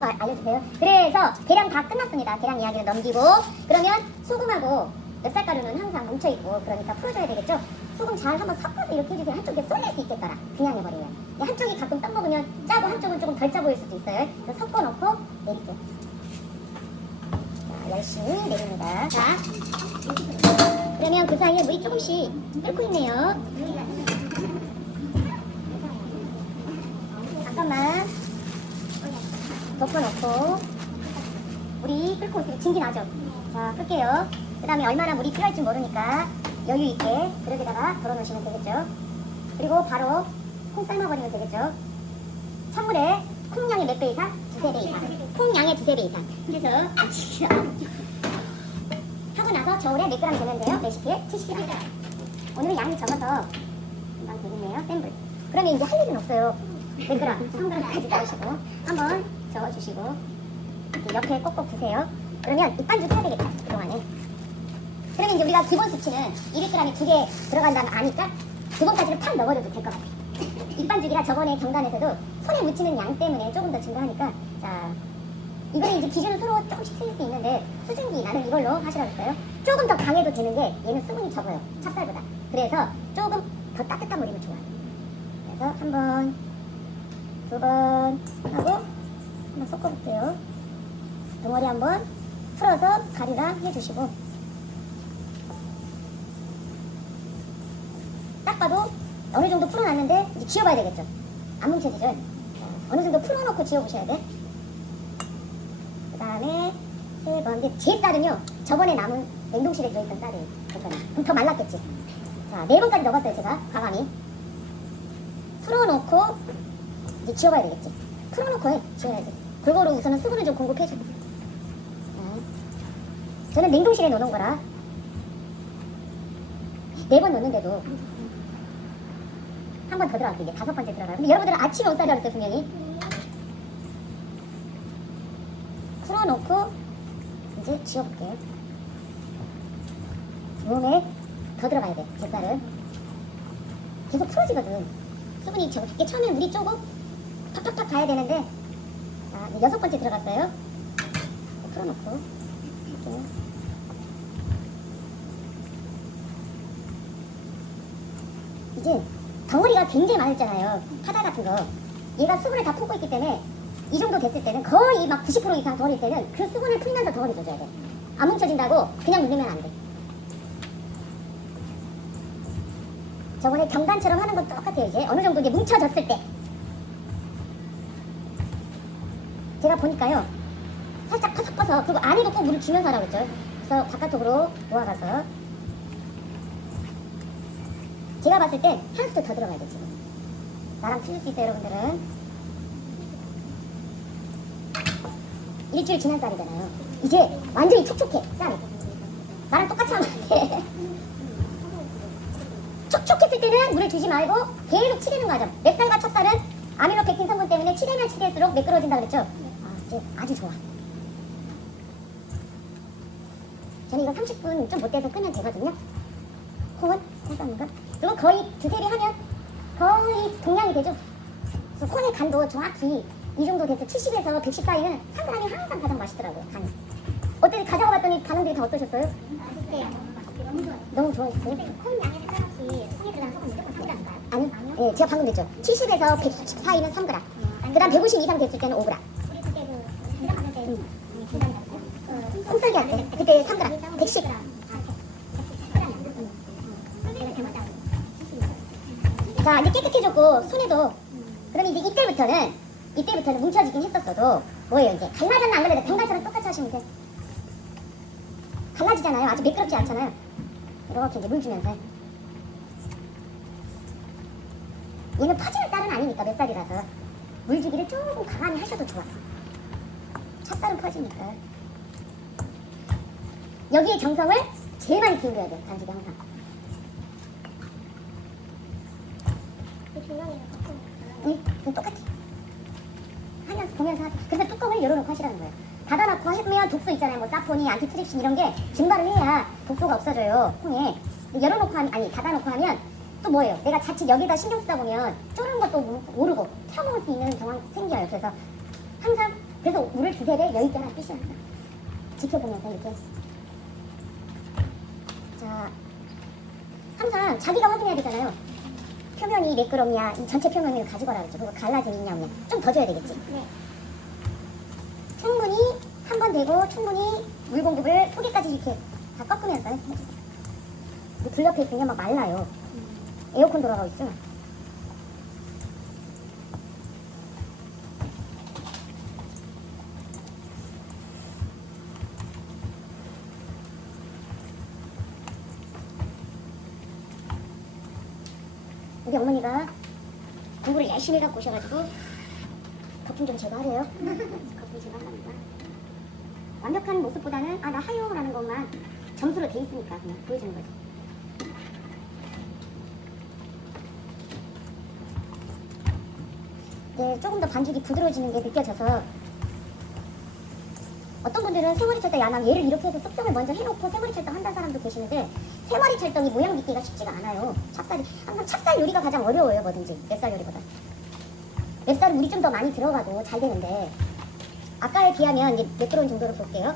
알려주세요. 그래서 계량 다 끝났습니다. 계량 이야기를 넘기고 그러면 소금하고 맵쌀가루는 항상 뭉쳐있고 그러니까 풀어줘야 되겠죠. 소금 잘 한번 섞어서 이렇게 해주세요. 한쪽에 쏠릴 수 있겠더라. 그냥 해버리면 한쪽이 가끔 떠먹으면 짜고 한쪽은 조금 덜 짜 보일 수도 있어요. 그래서 섞어놓고 내릴게요. 자, 열심히 내립니다. 자, 그러면 그 사이에 물이 조금씩 끓고 있네요. 잠깐만 덮어놓고 물이 끓고 있으면 진기 나죠. 자, 끌게요. 그 다음에 얼마나 물이 필요할지 모르니까 여유있게 그릇에다가 덜어놓으시면 되겠죠. 그리고 바로 콩 삶아버리면 되겠죠. 찬물에 콩량의 몇 배 이상? 두세 배 이상. 콩량의 두세 배 이상. 그래서 하고 나서 저울에 몇 그램 되면 돼요? 레시피에 70g. 오늘은 양이 적어서 금방 되겠네요. 센 불. 그러면 이제 할 일은 없어요. 몇 그램? 3g까지 넣으시고 한번 저어주시고 이렇게 옆에 꼭꼭 두세요. 그러면 이 반죽 해야 되겠다. 그동안에. 그러면 이제 우리가 기본 수치는 200g이 2개 들어간다면 아니까 두 번까지는 팍 넣어줘도 될 것 같아요. 밑반죽이라 저번에 경단에서도 손에 묻히는 양 때문에 조금 더 증가하니까 자 이거는 이제 기준은 서로 조금씩 틀릴 수 있는데 수증기 나는 이걸로 하시라고 했어요. 조금 더 강해도 되는데 얘는 수분이 적어요. 찹쌀보다. 그래서 조금 더 따뜻한 물이면 좋아요. 그래서 한 번, 두 번 하고 한번 섞어볼게요. 덩어리 한번 풀어서 가리랑 해주시고 딱 봐도 어느 정도 풀어놨는데 이제 지워봐야 되겠죠. 안 뭉쳐지죠. 어느 정도 풀어놓고 지워보셔야 돼. 그 다음에 세 번. 근데 제 쌀은요 저번에 남은 냉동실에 들어있던 쌀이에요. 그럼 더 말랐겠지. 자, 네 번까지 넣어봤어요 제가 과감히. 풀어놓고 이제 지워봐야 되겠지. 풀어놓고 해. 지워야지. 골고루 우선은 수분을 좀 공급해줘. 저는 냉동실에 넣어놓은 거라 4번 넣는데도 한 번 더 들어갈게요. 이게 5번째 들어가요. 근데 여러분들은 아침에 온다고 그랬어요 분명히. 풀어놓고 이제 지워볼게요. 몸에 더 들어가야 돼. 뱃살은 계속 풀어지거든. 수분이 적게 처음에 물이 조금 팍팍팍 가야 되는데 자, 6번째 들어갔어요. 풀어놓고 이렇게. 이제 덩어리가 굉장히 많았잖아요. 파다 같은 거. 얘가 수분을 다 품고 있기 때문에 이 정도 됐을 때는 거의 막 90% 이상 덩어리일 때는 그 수분을 풀면서 덩어리 줘줘야 돼. 안 뭉쳐진다고 그냥 누르면 안 돼. 저번에 경단처럼 하는 건 똑같아요. 이제 어느 정도 이제 뭉쳐졌을 때 제가 보니까요 살짝 퍼석퍼석 그리고 안에도 꼭 물을 주면서 하라고 했죠. 그래서 바깥쪽으로 모아가서 제가 봤을 땐 한 스푼 더 들어가야 돼 지금. 나랑 틀릴 수 있어요 여러분들은. 일주일 지난 쌀이잖아요. 이제 완전히 촉촉해 쌀이. 나랑 똑같이 하면 안 돼. 촉촉했을 때는 물을 주지 말고 계속 치대는 과정. 맵쌀과 찹쌀은 아밀로펙틴 성분 때문에 치대면 치댈수록 매끄러진다 그랬죠. 이제 아주 좋아. 저는 이거 30분 좀 못 돼서 끄면 되거든요. 콩은 삶는 거. 그리고 거의 두세 배 하면 거의 동량이 되죠. 그래서 콩의 간도 정확히 이 정도 돼서 70에서 110 사이는 3g이 항상 가장 맛있더라고요. 간이. 어때 가져가 봤더니 반응들이 다 어떠셨어요? 맛있대요. 너무 좋아요. 너무 좋아했어요? 콩 양에 상관없이 손에 들어간 소금 무조건 3g인가요? 아니요. 네, 제가 방금 됐죠. 70에서 110 사이는 3g. 그 다음 150 이상 됐을 때는 5g. 우리 그때 그 회장 받을 때 중간이었어요? 콩쌀기 할 때. 그때 3g. 110. 자, 이제 깨끗해졌고 손에도 그럼 이제 이때부터는 뭉쳐지긴 했었어도 뭐예요 이제 갈라졌나 안 갈라졌나 경단처럼 똑같이 하시면 돼. 갈라지잖아요. 아주 매끄럽지 않잖아요. 이렇게 이제 물 주면서 얘는 퍼지는 쌀은 아니니까 몇 쌀이라서 물 주기를 조금 강하게 하셔도 좋아. 찹쌀은 퍼지니까 여기에 정성을 제일 많이 기울여야 돼. 반죽이 항상. 응, 똑같아. 하면서 보면서 하세요. 그래서 뚜껑을 열어놓고 하시라는 거예요. 닫아놓고 하면 독소 있잖아요. 뭐 사포니, 안티트립신 이런 게 증발을 해야 독소가 없어져요. 콩에. 열어놓고 하면, 아니 닫아놓고 하면 또 뭐예요? 내가 자칫 여기다 신경 쓰다 보면 쪼르는 것도 모르고 펴먹을 수 있는 상황이 생겨요. 그래서 항상 그래서 물을 두세 배 여유 있게 하나 뜨셔야 합니다. 지켜보면서 이렇게. 자, 항상 자기가 확인해야 되잖아요. 표면이 매끄럽냐, 이 전체 표면을 가지고라 그랬죠. 그리고 갈라짐 있냐 없냐. 좀 더 줘야 되겠지. 네. 충분히 한 번 되고 충분히 물 공급을 속에까지 이렇게 다 꺾으면서 해주세요. 불 옆에 있으면 막 말라요. 에어컨 돌아가고 있죠. 우리 어머니가 공부를 열심히 해갖고 오셔가지고 거품 좀 제거하래요. 거품 제거합니다. 완벽한 모습보다는 아 나 하요라는 것만 점수로 돼 있으니까 그냥 보여주는 거죠. 네, 조금 더 반죽이 부드러워지는 게 느껴져서 어떤 분들은 세머리 찰떡 야망 얘를 이렇게 해서 숙성을 먼저 해놓고 세머리 찰떡 한다는 사람도 계시는데 세머리 찰떡이 모양 믿기가 쉽지가 않아요. 찹쌀이 항상 찹쌀 요리가 가장 어려워요. 뭐든지 맵쌀 요리보다. 맵쌀은 물이 좀 더 많이 들어가도 잘 되는데 아까에 비하면 이제 매끄러운 정도로 볼게요.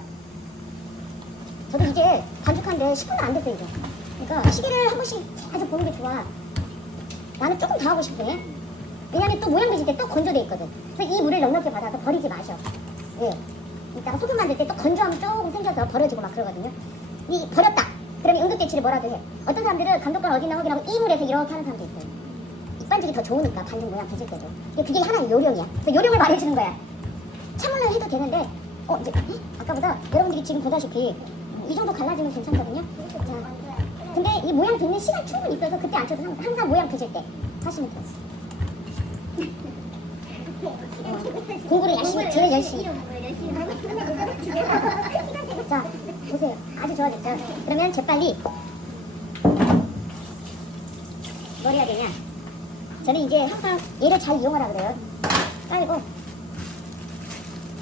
저도 이제 반죽한데 10분도 안 됐어요 이제. 그러니까 시계를 한 번씩 자주 보는 게 좋아. 나는 조금 더 하고 싶네. 왜냐면 또 모양 되실 때 또 건조돼 있거든. 그래서 이 물을 넉넉히 받아서 버리지 마셔. 왜? 이따가 소금 만들 때 또 건조함이 조금 생겨서 버려지고 막 그러거든요. 이 버렸다. 그러면 응급대치를 뭐라도 해. 어떤 사람들은 감독관 어디 있나 확인하고 이 물에서 이렇게 하는 사람도 있어요. 이 반죽이 더 좋으니까 반죽 모양 드실 때도. 그게 하나의 요령이야. 그래서 요령을 말해주는 거야. 찬물로 해도 되는데 이제 아까보다 여러분들이 지금 보다시피 이 정도 갈라지면 괜찮거든요. 자, 근데 이 모양 빚는 시간 충분히 있어서 그때 안 쳐도 항상 모양 빚을 때 하시면 돼요. 공부를 열심히, 제일 열심히. 자, 보세요. 아주 좋아졌죠? 그러면 재빨리 뭘 해야 되냐? 저는 이제 항상 얘를 잘 이용하라 그래요. 깔고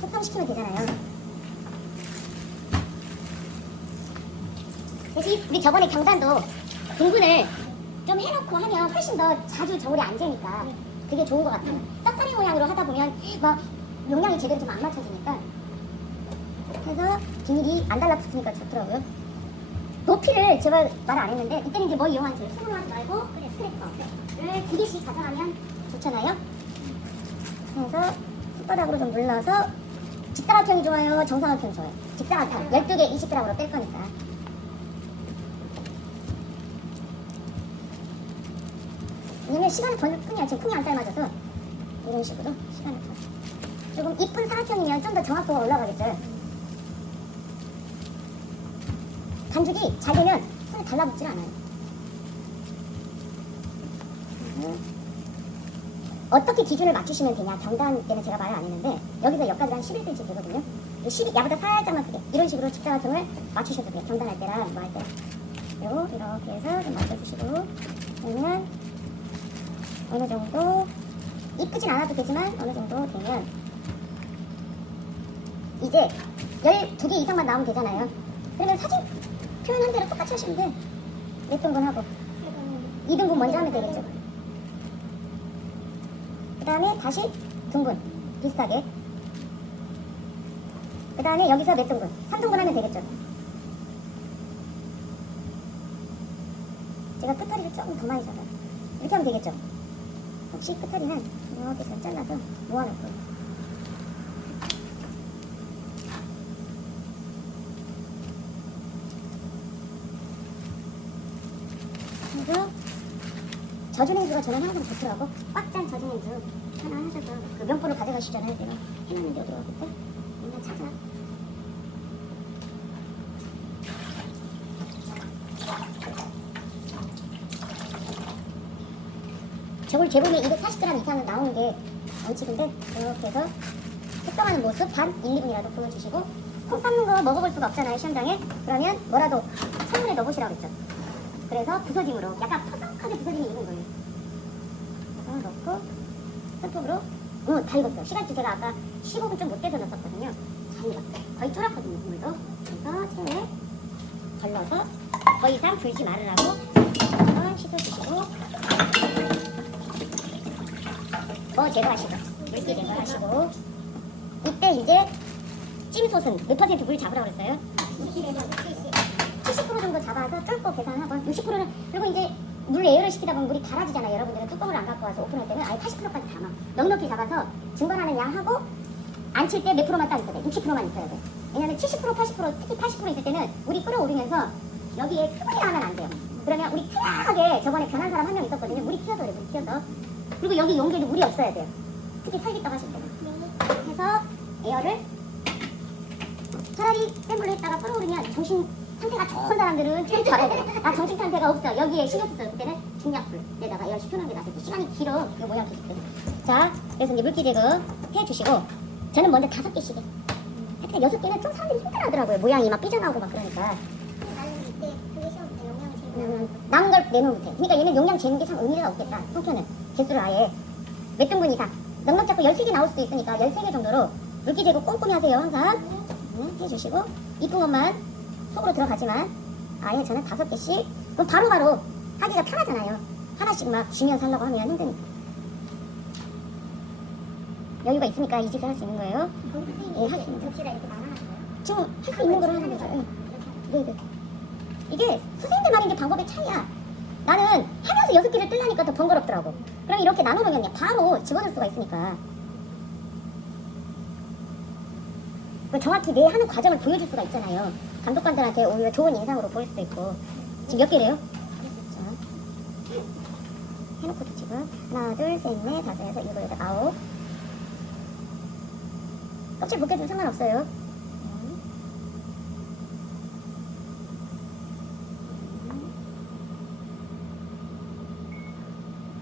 숙성시키면 되잖아요. 대신 우리 저번에 경단도 등분을 좀 해놓고 하면 훨씬 더 자주 저울에 안 재니까 그게 좋은 것 같아요. 떡다리 모양으로 하다 보면 막 용량이 제대로 좀 안 맞춰지니까 그래서 비닐이 안 달라붙으니까 좋더라고요. 높이를 제가 말 안 했는데 이때는 이제 뭐 이용하는지 손으로 하지 말고 스트레퍼를 2개씩 가져가면 좋잖아요. 그래서 손바닥으로 좀 눌러서 직사각형이 좋아요? 정사각형이 좋아요? 직사각형 12개 20g으로 뺄 거니까. 왜냐면 시간을 덜 끄냐. 지금 콩이 안 삶아져서 이런 식으로 시간을 더 조금 이쁜 사각형이면 좀 더 정확도가 올라가겠죠. 반죽이 잘 되면 손에 달라붙질 않아요. 어떻게 기준을 맞추시면 되냐. 경단 때는 제가 말을 안 했는데 여기서 여기까지 한 11cm 되거든요. 12, 야보다 살짝만 크게 이런 식으로 직사각형을 맞추셔도 돼요. 경단할 때랑 뭐 할 때. 이렇게 해서 좀 맞춰주시고 그러면 어느 정도 이쁘진 않아도 되지만 어느 정도 되면 이제 12개 이상만 나오면 되잖아요. 그러면 사진 표현한 대로 똑같이 하시면 돼. 몇 등분하고 2등분 먼저 하면 되겠죠. 그 다음에 다시 등분 비슷하게 그 다음에 여기서 몇 등분 3등분 하면 되겠죠. 제가 끝머리를 조금 더 많이 잡아요. 이렇게 하면 되겠죠. 혹시 끝머리는 이렇게 잘 잘라서 모아놓고 그리고 젖은 행주가 저는 항상 좋더라고. 꽉 짠 젖은 행주 하나 하셔서 그 명포를 가져가시잖아요. 내가 해놨는데 어디 갔을까? 맨날 찾아. 저걸 재보면 240g 이상은 나오는 게 원칙인데 이렇게 해서 숙성하는 모습 단 1, 2분이라도 보여주시고 콩 삶는 거 먹어볼 수가 없잖아요. 시험장에. 그러면 뭐라도 찬물에 넣어보시라고 했죠. 그래서 부서짐으로 약간 퍼석하게 부서짐이 있는 거예요. 그래서 넣고 손톱으로 다 익었어요. 시간치 제가 아까 15분 좀 못 돼서 넣었거든요. 잘 익었어요. 거의 쫄았거든요. 국물도. 그래서 체에 걸러서 더 이상 불지 말으라고 씻어주시고 제거하시고 물기 제거하시고 이때 이제 찜솥은 몇 퍼센트 물 잡으라고 그랬어요? 70% 정도 잡아서 쫄고 계산하고 60%는 그리고 이제 물 에어를 시키다 보면 물이 달아지잖아요. 여러분들은 뚜껑을 안 갖고 와서 오픈할 때는 아예 80%까지 담아 넉넉히 잡아서 증발하는 양 하고 안 칠 때 몇 프로만 딱 있어야 돼. 60%만 있어야 돼. 왜냐면 70% 80% 특히 80% 있을 때는 물이 끓어오르면서 여기에 수분이 나면 안 돼요. 그러면 우리 튀하게 저번에 변한 사람 한 명 있었거든요. 물이 튀어서 그래. 물이 튀어서. 그리고 여기 용기에도 물이 없어야 돼요. 특히 설기떡 하실 때는. 해서 에어를 차라리 센 불로 했다가 끓어오르면 정신 상태가 좋은 사람들은 좀 잘해야 돼요. 나 정신 상태가 없어. 여기에 신경 썼어요. 그때는 중약불에다가 에어 시켜놓은 게 낫겠지. 시간이 길어. 이 모양 드실 때. 자, 그래서 이제 물기 제거 해주시고 저는 먼저 5개씩에. 하여튼 6개는 좀 사람들이 힘들어하더라고요. 모양이 막 삐져나오고 막 그러니까. 나는 이때 그게 시험 때 영양을 제일 남은 걸 내놓으면 돼. 그러니까 얘는 용량 재는 게 참 의미가 없겠다. 한편은 개수를 아예 몇 등분 이상 넉넉 잡고 13개 나올 수도 있으니까 13개 정도로 물기 제거 꼼꼼히 하세요. 항상 해주시고 이쁜 것만 속으로 들어가지만 아예 저는 5개씩 그럼 바로바로 하기가 편하잖아요. 하나씩 막 쥐면서 하려고 하면 힘드니까 여유가 있으니까 이 짓을 할 수 있는 거예요. 예, 할 수 있는 거. 접시가 이렇게 많아놨어요. 지금 할 수 있는 거로 하는 거죠. 예. 네네. 이게 선생님들 말인 게 방법의 차이야. 나는 하면서 6개를 뜰라니까 더 번거롭더라고. 그럼 이렇게 나눠놓으면 그냥 바로 집어줄 수가 있으니까. 정확히 내 하는 과정을 보여줄 수가 있잖아요. 감독관들한테 오히려 좋은 인상으로 보일 수도 있고. 지금 몇 개래요? 자, 해놓고 지금 하나, 둘, 셋, 넷, 다섯, 여섯, 일곱, 여덟, 아홉. 껍질 벗겨도 상관없어요.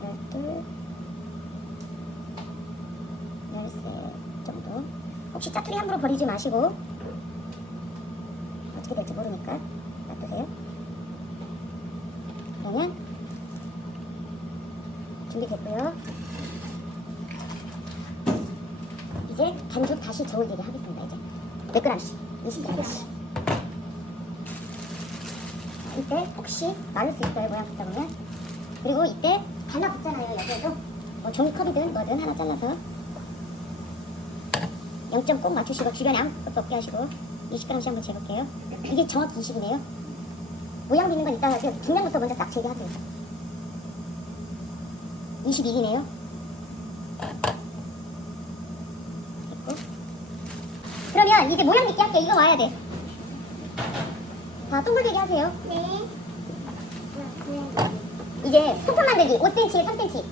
열둘, 열셋 정도. 혹시 짜투리 함부로 버리지 마시고 어떻게 될지 모르니까 놔두세요. 그러면 준비됐고요. 이제 반죽 다시 저을 일을 하겠습니다. 이제 몇 그램씩? 20g씩. 이때 혹시 마를 수 있어요. 모양 듣다 보면. 그리고 이때 달라붙잖아요. 여기에도 뭐 종이컵이든 뭐든 하나 잘라서 0점 꼭 맞추시고 주변에 아무것도 없게 하시고 20g씩 한번 재볼게요. 이게 정확히 20이네요. 모양 빚는 건 이따 하세요. 분량부터 먼저 싹 제거하세요. 21이네요. 그러면 이제 모양 빚기 할게요. 이거 와야 돼. 자, 동글대기 하세요. 네. 이제 소품 만들기 5cm에 3cm.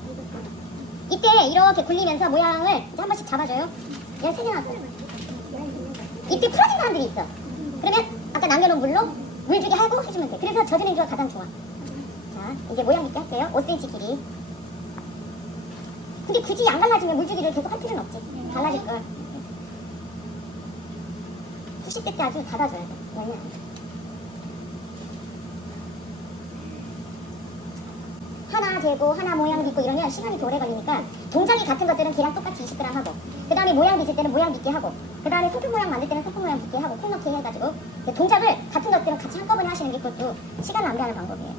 이때 이렇게 굴리면서 모양을 이제 한 번씩 잡아줘요. 13개 나왔어요. 이때 풀어진 사람들이 있어. 그러면 아까 남겨놓은 물로 물 주게 하고 해주면 돼. 그래서 젖은 행주가 가장 좋아. 자, 이제 모양 빚기 할게요. 5cm 길이. 근데 굳이 안 갈라지면 물 주기를 계속 할 필요는 없지. 갈라질걸. 수십 대 때 아주 닫아줘야 돼. 왜냐? 하나 재고 하나 모양 빚고 이러면 시간이 더 오래 걸리니까 동작이 같은 것들은 걔랑 똑같이 20g 하고 그 다음에 모양 빚을 때는 모양 빚기 하고 그 다음에 소품 모양 만들 때는 소품 모양 빚기 하고 콩 넣기 해가지고 동작을 같은 것들은 같이 한꺼번에 하시는 게 그것도 시간 낭비하는 방법이에요.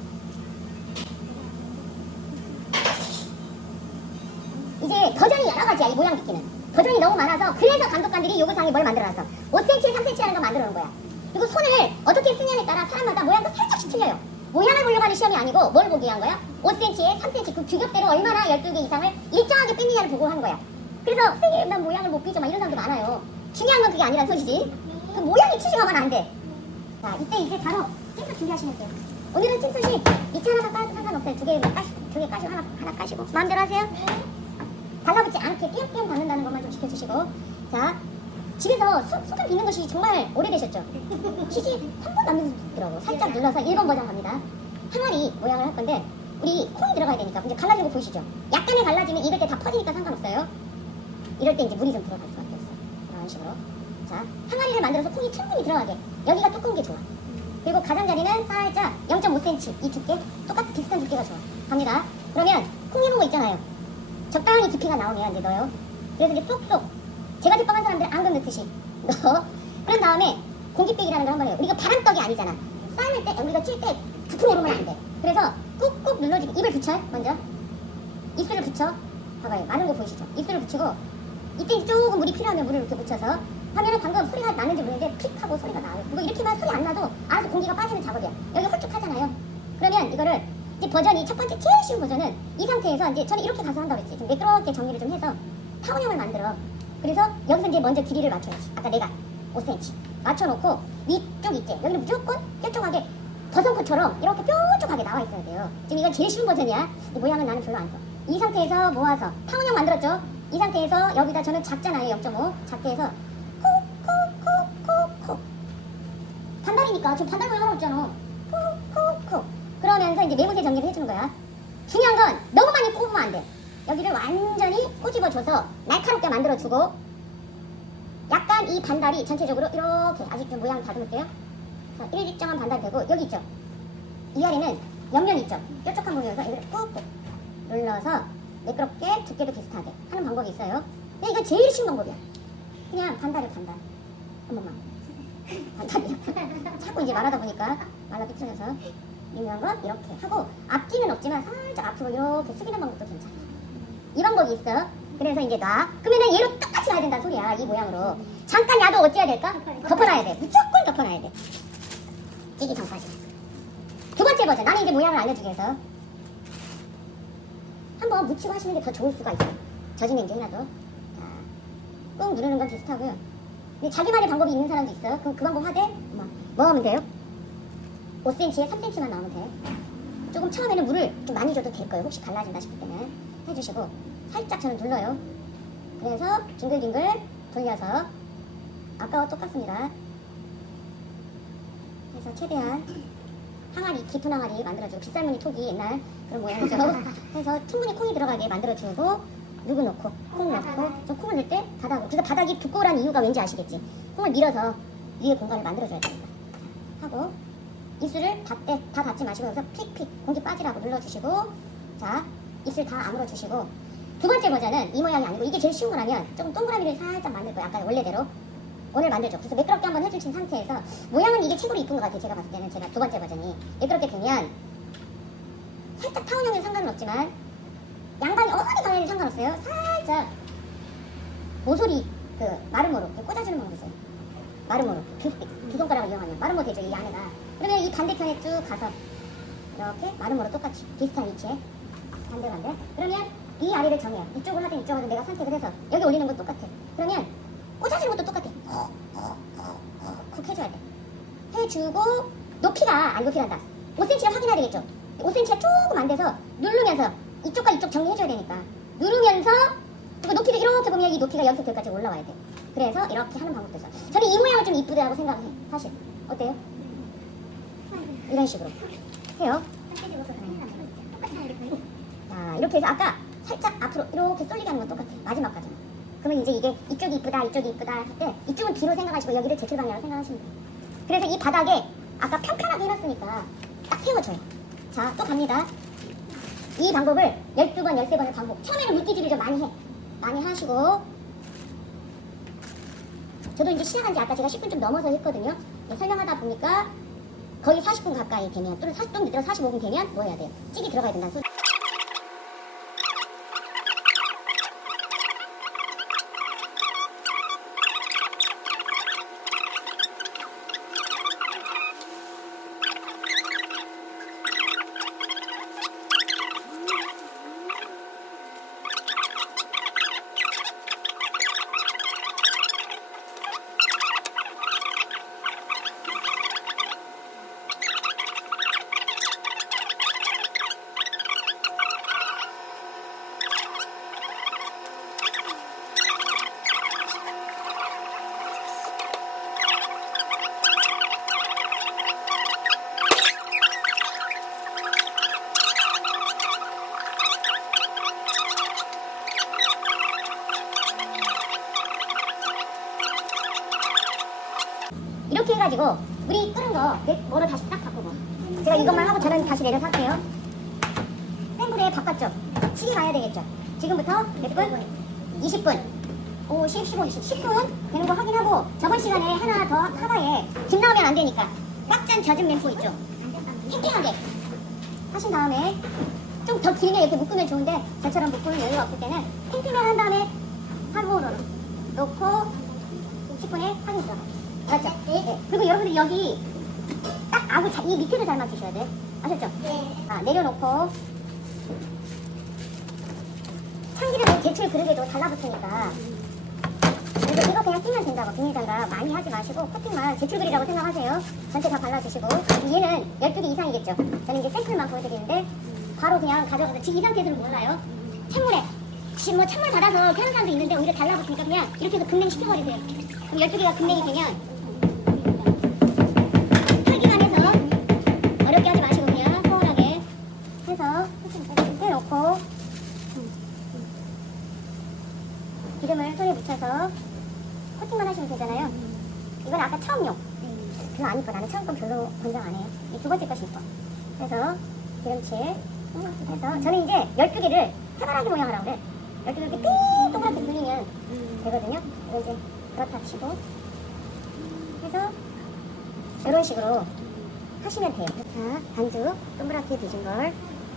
이제 버전이 여러 가지야. 이 모양 빚기는 버전이 너무 많아서 그래서 감독관들이 요구사항에 뭘 만들어놨어. 5cm, 3cm라는 거 만들어 놓은 거야. 그리고 손을 어떻게 쓰냐에 따라 사람마다 모양도 살짝씩 틀려요. 모양을 보려고 하는 시험이 아니고 뭘 보기 위한 거야? 5cm에 3cm 그 규격대로 얼마나 12개 이상을 일정하게 삐느냐를 보고 한 거야. 그래서 선생님 난 모양을 못 삐져 막 이런 사람도 많아요. 중요한 건 그게 아니란 소리지. 그 모양이 치중하면 안 돼. 자, 이때 이제 바로 찜솥 준비하시면 돼요. 오늘은 찜솥이 2차 하나만 까도 상관없어요. 두 개 까시고 하나 까시고 마음대로 하세요. 달라붙지 않게 띄엄띄엄 닿는다는 것만 좀 지켜주시고. 자, 집에서 소금 빚는 것이 정말 오래되셨죠? 시집 한 번도 안 넣더라고. 살짝 눌러서 1번 버전 갑니다. 항아리 모양을 할 건데 우리 콩이 들어가야 되니까 이제 갈라진 거 보이시죠? 약간의 갈라짐이 익을 때 다 퍼지니까 상관없어요. 이럴 때 이제 물이 좀 들어갈 수밖에 없어. 이런 식으로. 자, 항아리를 만들어서 콩이 충분히 들어가게. 여기가 두꺼운 게 좋아. 그리고 가장자리는 살짝 0.5cm 이 두께 똑같은 비슷한 두께가 좋아. 갑니다. 그러면 콩 해본 거 있잖아요. 적당히 깊이가 나오면 이제 넣어요. 그래서 이제 쏙쏙 제가 뒷방한 사람들은 앙금 넣듯이 넣어. 그런 다음에 공기 빼기라는 걸 한번 해요. 우리가 바람떡이 아니잖아. 삶을 때 우리가 찔 때 부풀어 오르면 안 돼. 그래서 꾹꾹 눌러주고 입을 붙여요. 먼저 입술을 붙여. 봐봐요. 마른 거 보이시죠? 입술을 붙이고 이때 조금 물이 필요하면 물을 이렇게 묻혀서 하면은 방금 소리가 나는지 모르는데 픽 하고 소리가 나요. 이거 이렇게만 소리 안 나도 알아서 공기가 빠지는 작업이야. 여기 홀쭉하잖아요. 그러면 이거를 이제 버전이 첫 번째 제일 쉬운 버전은 이 상태에서 이제 저는 이렇게 가서 한다고 했지. 좀 매끄럽게 정리를 좀 해서 타원형을 만들어. 그래서 여기서 이제 먼저 길이를 맞춰야지. 아까 내가 5cm 맞춰놓고 위쪽 있지. 여기는 무조건 뾰족하게 버선코처럼 이렇게 뾰족하게 나와 있어야 돼요. 지금 이건 제일 쉬운 버전이야. 이 모양은 나는 별로 안 좋아. 이 상태에서 모아서 타원형 만들었죠. 이 상태에서 여기다 저는 작잖아요. 0.5 작게 해서 콕콕콕콕콕 반달이니까 지금 반달 모양 하고 있잖아. 콕콕콕 그러면서 이제 매무새 정리를 해주는 거야. 중요한 건 너무 많이 꼽으면 안 돼. 여기를 완전히 꼬집어줘서 날카롭게 만들어주고 약간 이 반달이 전체적으로 이렇게 아직 좀 모양 다듬을게요. 자, 일정한 반달이 되고 여기 있죠. 이 아래는 옆면 있죠. 뾰족한 부분에서 여기를 꾹꾹 눌러서 매끄럽게 두께도 비슷하게 하는 방법이 있어요. 근데 이건 제일 쉬운 방법이야. 그냥 반달을 반달. 어머마. 반달이야. 자꾸 이제 말하다 보니까 말라 삐뚤어져서 유명한 건 이렇게 하고 앞뒤는 없지만 살짝 앞으로 이렇게 숙이는 방법도 괜찮아. 이 방법이 있어. 그래서 이제 놔. 그러면은 얘로 똑같이 놔야 된다는 소리야. 이 모양으로. 잠깐 야도 어찌해야 될까? 덮어놔야 돼. 무조건 덮어놔야 돼. 찌기 전까지. 두 번째 버전. 나는 이제 모양을 알려주기 위해서 한번 묻히고 하시는 게 더 좋을 수가 있어요. 젖은 냄새 해놔도. 자, 꾹 누르는 건 비슷하고요. 근데 자기만의 방법이 있는 사람도 있어요. 그럼 그 방법 하되 뭐 하면 돼요? 5cm에 3cm만 나오면 돼. 조금 처음에는 물을 좀 많이 줘도 될 거예요. 혹시 갈라진다 싶을 때는 해주시고 살짝 저는 눌러요. 그래서 빙글빙글 돌려서 아까와 똑같습니다. 그래서 최대한 항아리, 깊은 항아리 만들어주고 빗살무늬 톡이 옛날 그런 모양이죠. 해서 충분히 콩이 들어가게 만들어주고 누구 넣고 콩 넣고 저 콩을 넣을 때 바닥으로. 그래서 바닥이 두꺼우란 이유가 왠지 아시겠지? 콩을 밀어서 위에 공간을 만들어줘야 됩니다. 하고 입술을 다 닫지 마시고 여기서 픽픽 공기 빠지라고 눌러주시고 자 입술 다 아물어 주시고 두 번째 버전은 이 모양이 아니고 이게 제일 쉬운 거라면 조금 동그라미를 살짝 만들 거예요. 아까 원래대로 오늘 만들죠. 그래서 매끄럽게 한번 해주신 상태에서 모양은 이게 최고로 이쁜 것 같아요. 제가 봤을 때는 제가 두 번째 버전이 매끄럽게 되면 살짝 타원형은 상관은 없지만 양방이 어디 방향이 상관없어요. 살짝 모서리 그 마름모로 꽂아주는 방법이 있어요. 마름모로 두 손가락을 이용하면 마름모 되죠. 이 안에가. 그러면 이 반대편에 쭉 가서 이렇게 마름모로 똑같이 비슷한 위치에 반대 그러면 이 아래를 정해요. 이쪽을 하든 이쪽을 하든 내가 선택을 해서 여기 올리는 건 똑같아. 그러면 꽂아주는 것도 똑같아. 쿡 해줘야 돼. 해주고 높이가 안 높이란다. 5cm를 확인해야 되겠죠. 5cm가 조금 안 돼서 누르면서 이쪽과 이쪽 정리해줘야 되니까 누르면서 그리고 높이도 이렇게 보면 이 높이가 여기서 여기까지 올라와야 돼. 그래서 이렇게 하는 방법도 있어. 저는 이 모양을 좀 이쁘다고 생각해. 사실 어때요? 이런 식으로 해요. 자 이렇게 해서 아까 살짝 앞으로 이렇게 쏠리게 하는 건 똑같아. 마지막까지. 그러면 이제 이게 이쪽이 이쁘다 이쪽이 이쁘다 할 때 이쪽은 뒤로 생각하시고 여기를 제출 방향으로 생각하시면 돼요. 그래서 이 바닥에 아까 평평하게 해놨으니까 딱 세워줘요. 자 또 갑니다. 이 방법을 12번 13번을 반복. 처음에는 물기질을 좀 많이 해. 많이 하시고 저도 이제 시작한 지 아까 제가 10분 좀 넘어서 했거든요. 설명하다 보니까 거의 40분 가까이 되면 또는 좀 늦어서 45분 되면 뭐 해야 돼요? 찌개 들어가야 된다는 소리. 이렇게 해가지고 우리 끓은 거 뭐로 다시 싹 바꾸고 제가 이것만 하고 저는 다시 내려서 할게요. 센 불에 바꿨죠. 치기 가야 되겠죠. 지금부터 몇 분? 20분 50, 15, 20, 10분 되는 거 확인하고 저번 시간에 하나 더 하다에 김 나오면 안 되니까 꽉 짠 젖은 멘포 있죠. 탱탱하게 하신 다음에 좀 더 길게 이렇게 묶으면 좋은데 저처럼 묶을 여유가 없을 때는 탱핑을 한 다음에 살구으로 놓고 10분에 확인 들어가요. 알았죠? 네. 그리고 여러분들 여기 딱 아구 이 밑에를 잘 맞추셔야 돼. 아셨죠? 네. 내려놓고 참기름에 제출 그릇에도 달라붙으니까 그래서 이거 그냥 끼면 된다고. 비닐장갑 많이 하지 마시고 코팅만 제출 그릇이라고 생각하세요. 전체 다 발라주시고 얘는 12개 이상이겠죠. 저는 이제 샘플만 보여드리는데 바로 그냥 가져가서 지금 이 상태에서는 몰라요. 찬물에 지금 뭐 찬물 받아서 캐는 사람도 있는데 오히려 달라붙으니까 그냥 이렇게 해서 급냉 시켜버리세요. 그럼 12개가 급냉이 되면 털기만 해서 어렵게 하지 마시고 그냥 소원하게 해서 해놓고 기름을 손에 묻혀서 코팅만 하시면 되잖아요. 이건 아까 처음용. 별로 안 이뻐. 나는 처음 건 별로 권장 안 해요. 이 두 번째 것이 이뻐. 그래서 기름칠 해서 저는 이제 12개를 해바라기 모양 하라고 그래. 12개 이렇게 삥 동그랗게 돌리면 되거든요. 이거 이제 그렇다 치고 해서 이런 식으로 하시면 돼요. 자, 반죽 동그랗게 뒤진 걸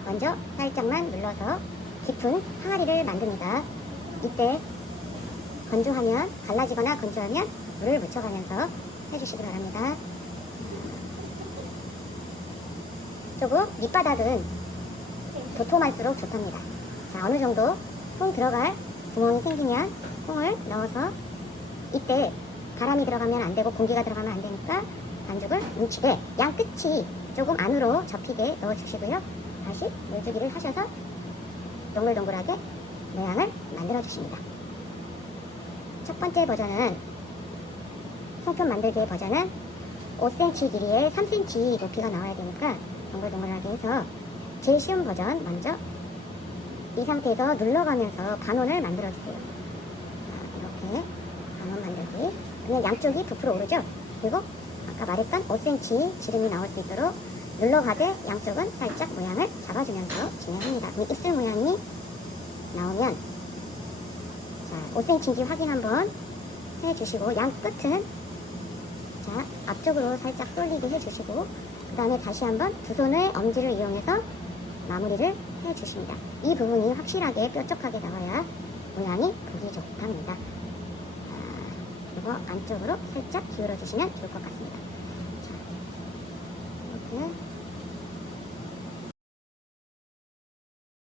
먼저 살짝만 눌러서 깊은 항아리를 만듭니다. 이때 건조하면 갈라지거나 건조하면 물을 묻혀가면서 해주시기 바랍니다. 그리고 밑바닥은 도톰할수록 좋답니다. 자, 어느 정도 콩 들어갈 구멍이 생기면 콩을 넣어서 이때 바람이 들어가면 안 되고 공기가 들어가면 안 되니까 반죽을 뭉치게 양 끝이 조금 안으로 접히게 넣어주시고요. 다시 물주기를 하셔서 동글동글하게 모양을 만들어 주십니다. 첫 번째 버전은 송편 만들기 버전은 5cm 길이에 3cm 높이가 나와야 되니까 동글동글하게 해서 제일 쉬운 버전 먼저 이 상태에서 눌러가면서 반원을 만들어 주세요. 이렇게 반원 만들기. 그러면 양쪽이 부풀어 오르죠. 그리고 아까 말했던 5cm 지름이 나올 수 있도록 눌러가되 양쪽은 살짝 모양을 잡아주면서 진행합니다. 그럼 입술 모양이 나오면 자, 5cm인지 확인 한번 해주시고 양 끝은 자, 앞쪽으로 살짝 쏠리게 해주시고 그 다음에 다시 한번 두 손의 엄지를 이용해서 마무리를 해주십니다. 이 부분이 확실하게 뾰족하게 나와야 모양이 보기 좋답니다. 그리고 안쪽으로 살짝 기울여 주시면 좋을 것 같습니다. 자, 이렇게